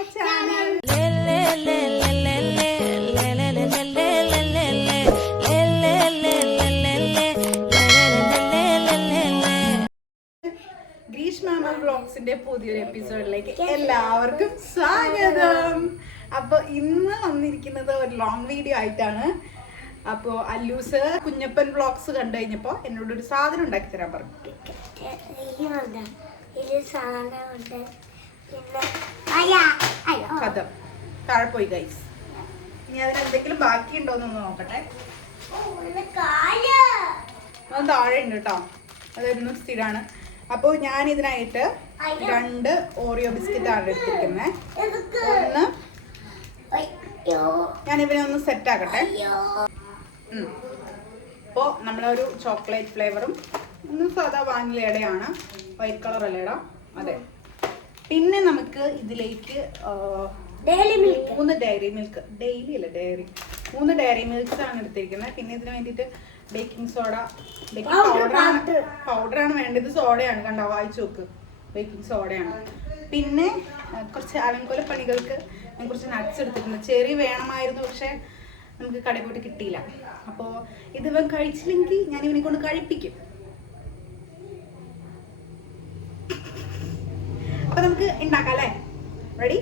our channel. ഗ്രീഷ്മാമ വ്ളോഗ്സിന്റെ പുതിയൊരു എപ്പിസോഡിലേക്ക് എല്ലാവർക്കും സ്വാഗതം. അപ്പൊ ഇന്ന് വന്നിരിക്കുന്നത് ഒരു ലോങ് വീഡിയോ ആയിട്ടാണ്. അപ്പോ അല്ലൂസ് കുഞ്ഞപ്പൻ വ്ളോഗ്സ് കണ്ടു കഴിഞ്ഞപ്പോ എന്നോട് ഒരു സാധനം ഉണ്ടാക്കി തരാൻ പറഞ്ഞു. കഥ താഴെ പോയി ഗൈസ്. ഇനി അതിനെന്തെങ്കിലും ബാക്കിയുണ്ടോന്നൊന്ന് നോക്കട്ടെ. അത് താഴെ ഉണ്ട് കേട്ടോ, അതൊന്നും സ്ഥിരമാണ്. അപ്പോൾ ഞാൻ ഇതിനായിട്ട് 2 ഓറിയോ ബിസ്ക്കറ്റ് ആണ് എടുത്തിരിക്കുന്നത്. ഒന്ന് ഞാൻ ഇവനെ ഒന്ന് സെറ്റ് ആക്കട്ടെ. അപ്പോൾ നമ്മളൊരു ചോക്ലേറ്റ് ഫ്ലേവറും ഒന്ന് സാധാ വാനിലയുടെയാണ്, വൈറ്റ് കളർ അല്ലേടാ, അതെ. പിന്നെ നമുക്ക് ഇതിലേക്ക് 3 ഡയറി മിൽക്ക്, ഡെയിലി അല്ല ഡയറി, 3 ഡയറി മിൽക്സ് ആണ് എടുത്തിരിക്കുന്നത്. പിന്നെ ഇതിന് വേണ്ടിയിട്ട് ബേക്കിംഗ് സോഡ, ബേക്കിംഗ് പൗഡറാണ് വേണ്ടത്. സോഡയാണ്, കണ്ടോ, വായിച്ചു നോക്ക്, ബേക്കിംഗ് സോഡയാണ്. പിന്നെ കുറച്ച് അലങ്കോല പണികൾക്ക് ഞാൻ കുറച്ച് നട്ട്സ് എടുത്തിട്ടുണ്ട്. ചെറി വേണമായിരുന്നു, പക്ഷെ നമുക്ക് കടയിൽ പോയിട്ട് കിട്ടിയില്ല. അപ്പോൾ ഇത് ഇവൻ കഴിച്ചില്ലെങ്കിൽ ഞാൻ ഇവനെ കൊണ്ട് കഴിപ്പിക്കും. അപ്പൊ നമുക്ക് ഉണ്ടാക്കാം അല്ലേ? റെഡി?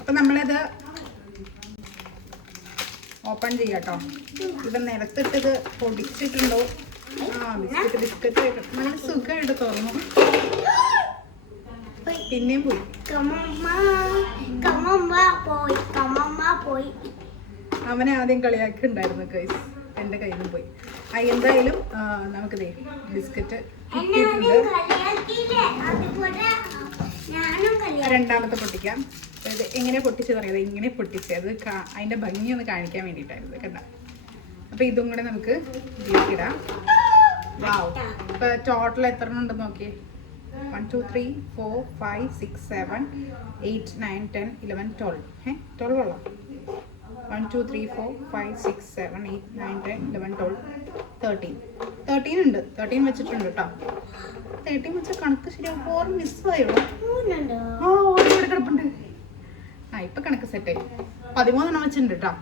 അപ്പൊ നമ്മളിത് ഓപ്പൺ ചെയ്യാട്ടോ. ഇത് നിലത്തിട്ടത് പൊടിച്ചിട്ടുണ്ടോ? ബിസ്ക്കറ്റ് നല്ല സുഖമായിട്ട് തുറന്നു. പിന്നെയും പോയി. അവനെ ആദ്യം കളിയാക്കി ഉണ്ടായിരുന്നു ഗൈസ്, എൻ്റെ കയ്യിൽ നിന്ന് പോയി. എന്തായാലും നമുക്കിതേ ബിസ്ക്കറ്റ് രണ്ടാമത്തെ പൊട്ടിക്കാം. ഇത് എങ്ങനെ പൊട്ടിച്ചത് അറിയാതെ ഇങ്ങനെ പൊട്ടിച്ചത് അതിൻ്റെ ഭംഗി ഒന്ന് കാണിക്കാൻ വേണ്ടിയിട്ടായിരുന്നു, കണ്ട. അപ്പം ഇതും കൂടെ നമുക്ക് ഇതിലേക്കിടാം. വാവ്, ഇപ്പം ടോട്ടൽ എത്ര ഉണ്ടെന്ന് നോക്കിയേ. 1 2 3 4 5 6 7 8 9 10 11 12. 12 ഉള്ള 1 2 3 4 5 6 7 8 9 10 11 12 13 ഉണ്ട്. 13 വെച്ചിട്ടുണ്ട് കേട്ടോ. 13 വെച്ച കണക്ക് ശരിയാവും. 4 മിസ്സായോ? ആ, ഇവിടെ കിടപ്പുണ്ട്. ആ, ഇപ്പം കണക്ക് സെറ്റായി. 13 വെച്ചിട്ടുണ്ട് കേട്ടോ.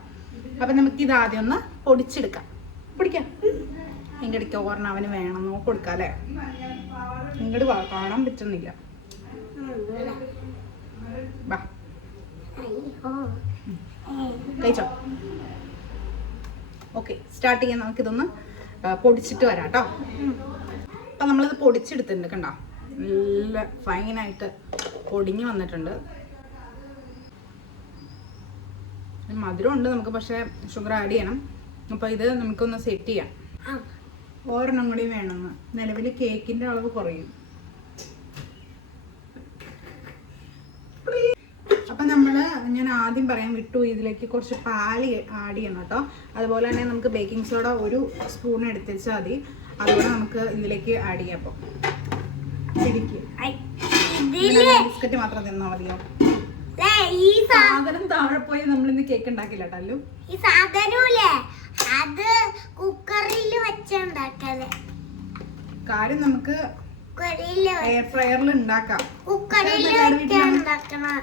അപ്പം നമുക്കിത് ആദ്യം ഒന്ന് പൊടിച്ചെടുക്കാം. പൊടിക്കാം. എൻ്റെ ഇടയ്ക്ക് ഓർണ അവന് വേണം, നോക്കി കൊടുക്കാം അല്ലേ? ഇങ്ങോട്ട് കാണാൻ പറ്റുന്നില്ല. ബാ, കഴിച്ചോ? ഓക്കെ, സ്റ്റാർട്ട് ചെയ്യാൻ. നമുക്കിതൊന്ന് പൊടിച്ചിട്ട് വരാം കേട്ടോ. അപ്പം നമ്മളിത് പൊടിച്ചെടുത്തിട്ടുണ്ട്, കണ്ടോ, നല്ല ഫൈനായിട്ട് പൊടിഞ്ഞ് വന്നിട്ടുണ്ട്. മധുരം ഉണ്ട് നമുക്ക്, പക്ഷേ ഷുഗർ ആഡ് ചെയ്യണം. അപ്പോൾ ഇത് നമുക്കൊന്ന് സെറ്റ് ചെയ്യാം. ഒരെണ്ണം കൂടി വേണമെന്ന്. നിലവിൽ കേക്കിൻ്റെ അളവ് കുറയും. അപ്പം ഞാൻ ആദ്യം പറയാൻ വിട്ടു, ഇതിലേക്ക് കുറച്ച് പാല് ആഡ് ചെയ്യണം കേട്ടോ. അതുപോലെ തന്നെ നമുക്ക് ബേക്കിംഗ് സോഡ 1 സ്പൂൺ എടുത്തുവെച്ചാൽ മതി. അതുപോലെ നമുക്ക് ഇതിലേക്ക് ആഡ് ചെയ്യാം. അപ്പോൾ ബിസ്ക്കറ്റ് മാത്രം തിന്നാൽ മതിയോ? ഈ സാധനം താഴെ പോയി നമ്മളിന്ന് കേക്ക് ഉണ്ടാക്കില്ല കേട്ടോ. ഈ സാധനൂല്ലേ, അത് കുക്കറിൽ വെച്ചുണ്ടാക്കല്. കാര്യം നമുക്ക് എയർ ഫ്രയറിൽ ഉണ്ടാക്കാം. കുക്കറിൽ വെച്ചുണ്ടാക്കണം.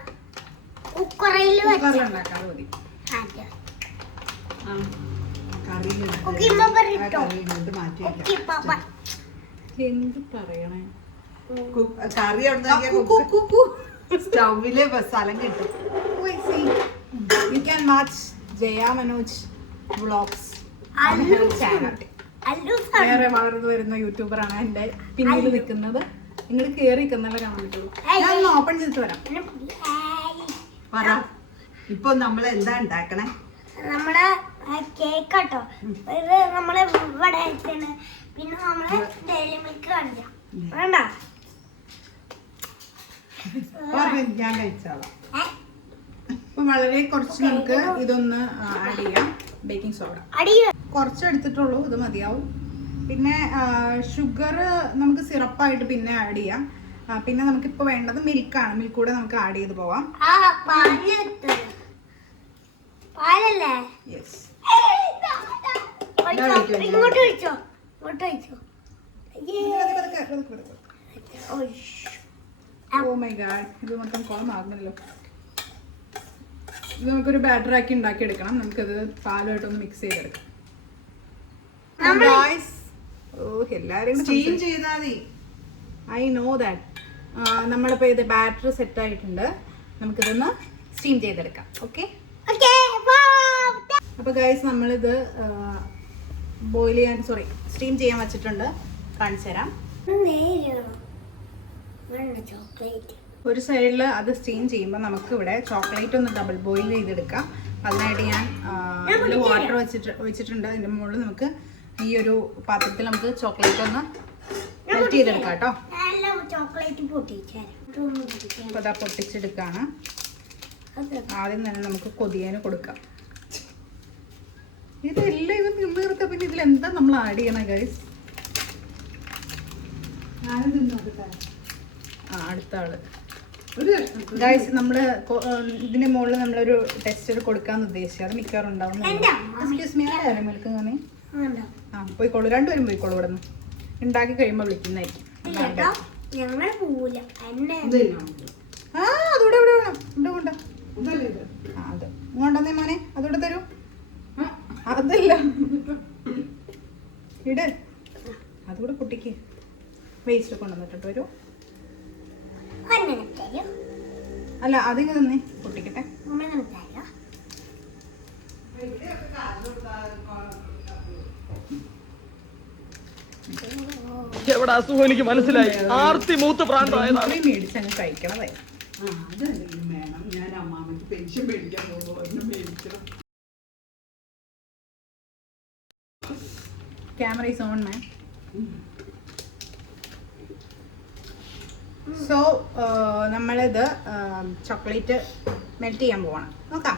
കുക്കറിൽ ഉണ്ടാക്കാം മതി. എന്ത് പറയണേ, കറി സ്റ്റൗവില് സ്ഥലം കിട്ടും. You can watch Jaya Manoj vlogs channel. വേറെ വളർന്നു വരുന്ന യൂട്യൂബറാണ് എൻ്റെ പിന്നിൽ നിൽക്കുന്നത്. നിങ്ങൾ കയറി നിൽക്കുന്നല്ല കാണാൻ പറ്റുള്ളൂ. ഞാൻ ഒന്ന് ഓപ്പൺ ചെയ്തിട്ട് വരാം. പറ, ഇപ്പൊ നമ്മൾ എന്താ ഉണ്ടാക്കണേ? നമ്മുടെ കേക്ക് കേട്ടോ. ഇത് നമ്മള് ഇവിടെ പിന്നെ നമ്മള് ഡെയിലി മിൽക്ക് കാണിക്കാം. വേണ്ട, ഞാൻ കഴിച്ചോളാം. അപ്പൊ വളരെ കുറച്ച് നമുക്ക് ഇതൊന്ന് ആഡ് ചെയ്യാം. ബേക്കിംഗ് സോഡ കുറച്ച് എടുത്തിട്ടുള്ളൂ, ഇത് മതിയാവും. പിന്നെ ഷുഗർ നമുക്ക് സിറപ്പായിട്ട് പിന്നെ ആഡ് ചെയ്യാം. പിന്നെ നമുക്കിപ്പോൾ വേണ്ടത് മിൽക്കാണ്. മിൽക്ക് കൂടെ നമുക്ക് ആഡ് ചെയ്ത് പോവാം. യെസ്, ഓ മൈ ഗാഡ്, ഇത് മൊത്തം കുളമാകുന്നല്ലോ. ഇത് നമുക്കൊരു ബാറ്ററാക്കി ഉണ്ടാക്കിയെടുക്കണം. നമുക്കത് പാലുമായിട്ടൊന്ന് മിക്സ് ചെയ്തെടുക്കാം. എല്ലാവരും സ്റ്റീം ചെയ്താൽ മതി. I know that. നമ്മളിപ്പോൾ ഇത് ബാറ്റർ സെറ്റ് ആയിട്ടുണ്ട്. നമുക്കിതൊന്ന് സ്റ്റീം ചെയ്തെടുക്കാം. ഓക്കെ. അപ്പോൾ ഗൈസ് നമ്മളിത് ബോയിൽ ചെയ്യാൻ സ്റ്റീം ചെയ്യാൻ വെച്ചിട്ടുണ്ട്. കാണിച്ചു തരാം. ഒരു സൈഡിൽ അത് സ്റ്റീം ചെയ്യുമ്പോൾ നമുക്ക് ഇവിടെ ചോക്ലേറ്റ് ഒന്ന് ഡബിൾ ബോയിൽ ചെയ്തെടുക്കാം. അതിനായിട്ട് ഞാൻ വാട്ടർ വെച്ചിട്ടുണ്ട്. അതിൻ്റെ മുകളിൽ നമുക്ക് ഈ ഒരു പാത്രത്തിൽ നമുക്ക് ചോക്ലേറ്റ് ഒന്ന് മെൽറ്റ് ചെയ്തെടുക്കാം കേട്ടോ. അപ്പോൾ അതാ പൊട്ടിച്ചെടുക്കാണ്. ആദ്യം തന്നെ നമുക്ക് കൊതിയാന് കൊടുക്കാം. ഇതെല്ലാം ഇവ നിന്ന് തീർക്കാം. പിന്നെ ഇതിലെന്താ നമ്മൾ ആഡ് ചെയ്യണം ഗൈസ്? അടുത്ത ആള് ഗൈസ്, നമ്മള് ഇതിന്റെ മുകളിൽ നമ്മളൊരു ടെസ്റ്റർ കൊടുക്കാന്ന് ഉദ്ദേശിച്ചത്. അത് മിക്കവാറും ഉണ്ടാവും. എക്സ്ക്യൂസ് മീ, ആരാണ് മിൽക്ക് അങ്ങനെ? പോയിക്കോളൂ, രണ്ടുപേരും പോയിക്കോളൂ. ഇവിടെ നിന്ന് ഉണ്ടാക്കി കഴിയുമ്പോ വിളിക്കുന്നതായിരിക്കും. അതോടെ ഇവിടെ വേണം. ഇവിടെ കൊണ്ട അത് കൊണ്ടുവന്നേ മോനെ, അതോടെ തരൂ. അതല്ല, ഇട്. അതുകൂടെ കുട്ടിക്ക് വേസ്റ്റ് കൊണ്ടുവന്നിട്ട് വരൂ. അല്ല, അതിങ്ങനെ തന്നെ പൊട്ടിക്കട്ടെ. എവിടെ അസുഖം എനിക്ക് മനസ്സിലായി. ആർത്തി മൂത്ത് പ്രാന്തമായതാണ്. മേടിച്ചങ്ങ് കഴിക്കണതേ. അതെന്തെങ്കിലും വേണം. ഞാൻ അമ്മാമ്മക്ക് പെൻഷൻ മേടിക്കാൻ പോകുന്നു. മേടിക്കണം. Camera is on, man. So നമ്മളിത് ചോക്ലേറ്റ് മെൽറ്റ് ചെയ്യാൻ പോവാണ്. നോക്കാം.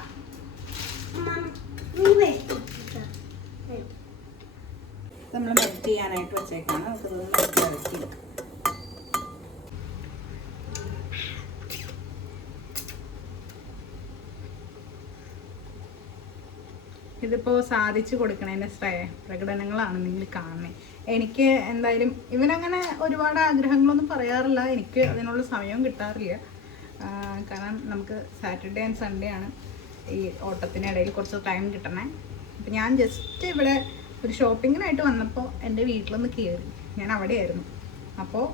നമ്മൾ മെൽറ്റ് ചെയ്യാനായിട്ട് വെച്ചേക്കാണ്. നമുക്ക് ഇറക്കിയെടുക്കാം. ഇതിപ്പോൾ സാധിച്ചു കൊടുക്കണതിൻ്റെ പ്രകടനങ്ങളാണ് നിങ്ങൾ കാണുന്നത്. എനിക്ക് എന്തായാലും ഇവനങ്ങനെ ഒരുപാട് ആഗ്രഹങ്ങളൊന്നും പറയാറില്ല. എനിക്ക് അതിനുള്ള സമയവും കിട്ടാറില്ല. കാരണം നമുക്ക് സാറ്റർഡേ ആൻഡ് സൺഡേ ആണ് ഈ ഓട്ടത്തിനിടയിൽ കുറച്ച് ടൈം കിട്ടണേ. അപ്പം ഞാൻ ജസ്റ്റ് ഇവിടെ ഒരു ഷോപ്പിങ്ങിനായിട്ട് വന്നപ്പോൾ എൻ്റെ വീട്ടിലൊന്ന് കയറി. ഞാൻ അവിടെയായിരുന്നു. അപ്പോൾ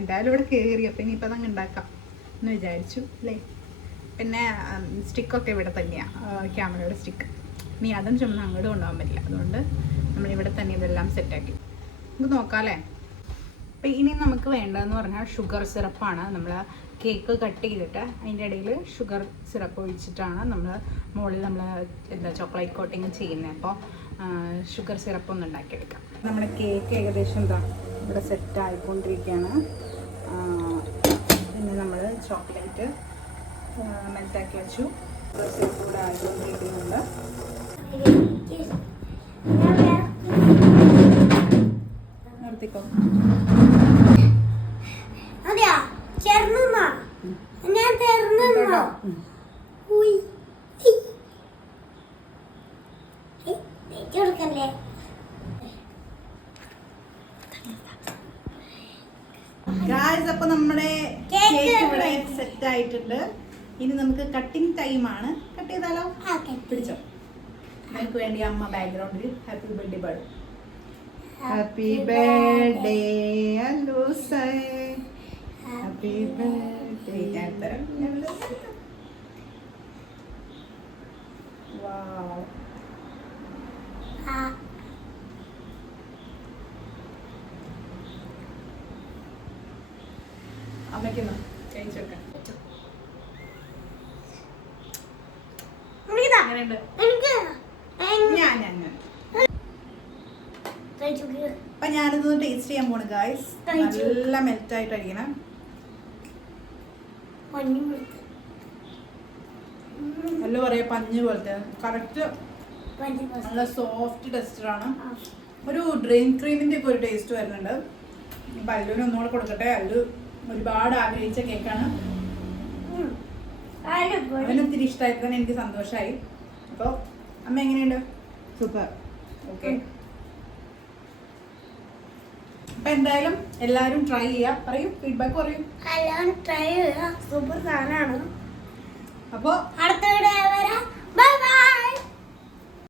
എന്തായാലും ഇവിടെ കയറി. അപ്പോൾ ഇനിയിപ്പോൾ അതങ്ങ് ഉണ്ടാക്കാം എന്ന് വിചാരിച്ചു അല്ലേ. പിന്നെ സ്റ്റിക്കൊക്കെ ഇവിടെ തന്നെയാണ്, ക്യാമറയുടെ സ്റ്റിക്ക്. ഇനി അതും ചുമന്ന് അങ്ങോട്ട് കൊണ്ടുപോകാൻ പറ്റില്ല. അതുകൊണ്ട് നമ്മളിവിടെ തന്നെ ഇതെല്ലാം സെറ്റാക്കി. നമുക്ക് നോക്കാം അല്ലേ. അപ്പം ഇനി നമുക്ക് വേണ്ടതെന്ന് പറഞ്ഞാൽ ഷുഗർ സിറപ്പാണ്. നമ്മൾ കേക്ക് കട്ട് ചെയ്തിട്ട് അതിൻ്റെ ഇടയിൽ ഷുഗർ സിറപ്പ് ഒഴിച്ചിട്ടാണ് നമ്മൾ മുകളിൽ നമ്മൾ ചോക്ലേറ്റ് കോട്ടിങ് ചെയ്യുന്നത്. അപ്പോൾ ഷുഗർ സിറപ്പ് ഒന്ന് ഉണ്ടാക്കിയെടുക്കാം. നമ്മുടെ കേക്ക് ഏകദേശം ഇവിടെ സെറ്റ് ആയിക്കൊണ്ടിരിക്കുകയാണ്. പിന്നെ നമ്മൾ ചോക്ലേറ്റ് മെൽറ്റാക്കി വെച്ചു. ഷുഗർ സിറപ്പ് കൂടെ ആയിക്കൊണ്ടിരിക്കുന്നുണ്ട്. നിർത്തിക്കോ. അതെയാ ചേർന്നോ? ഞാൻ ചേർന്നോ? കൊടുക്കല്ലേ? ഗായ്സ്, അപ്പോൾ നമ്മുടെ കേക്ക് ഇവിടെ സെറ്റ് ആയിട്ടുണ്ട്. ഇനി നമുക്ക് കട്ടിങ് ടൈമാണ്. കട്ട് ചെയ്താലോ? പിടിച്ചോ. നമുക്ക് വേണ്ടി അമ്മ ബാക്ക്ഗ്രൗണ്ടിൽ ഹാപ്പി ബർത്ത്ഡേ പാടും. ഹാപ്പി ബർത്ത്ഡേ അല്ലൂസേ, ഹാപ്പി ബർത്ത്ഡേ. ഞാൻ തരാം. വാവ്. അമ്മയ്ക്കൊന്ന് കഴിച്ചു വെക്കാം. അങ്ങനെയുണ്ട്. അപ്പൊ ഞാനിതൊന്ന് ടേസ്റ്റ് ചെയ്യാൻ പോണു ഗായ്സ്. നല്ല മെൽറ്റ് ആയിട്ടായിരിക്കണം. നല്ല പറയാ പഞ്ഞ് പോലത്തെ കറക്റ്റ് നല്ല സോഫ്റ്റ് ടെസ്റ്ററാണ്. ഒരു ഡ്രീം ക്രീമിന്റെ ഒക്കെ ഒരു ടേസ്റ്റ് വരുന്നുണ്ട്. ഇപ്പൊ അല്ലുവിന് ഒന്നുകൂടെ കൊടുക്കട്ടെ. അല്ലു ഒരുപാട് ആഗ്രഹിച്ച കേക്കാണ്. അവനൊത്തിരി ഇഷ്ടമായി തന്നെ. എനിക്ക് സന്തോഷമായി. അപ്പോൾ അമ്മ എങ്ങനെയുണ്ട്? സൂപ്പർ. ഓക്കെ. അപ്പൊ എന്തായാലും എല്ലാരും ട്രൈ ചെയ്യാം. പറയൂ, ഫീഡ്ബാക്ക് പറയൂ. എല്ലാം ട്രൈ ചെയ്യുക, സൂപ്പർ സാധനമാണ്. അപ്പൊ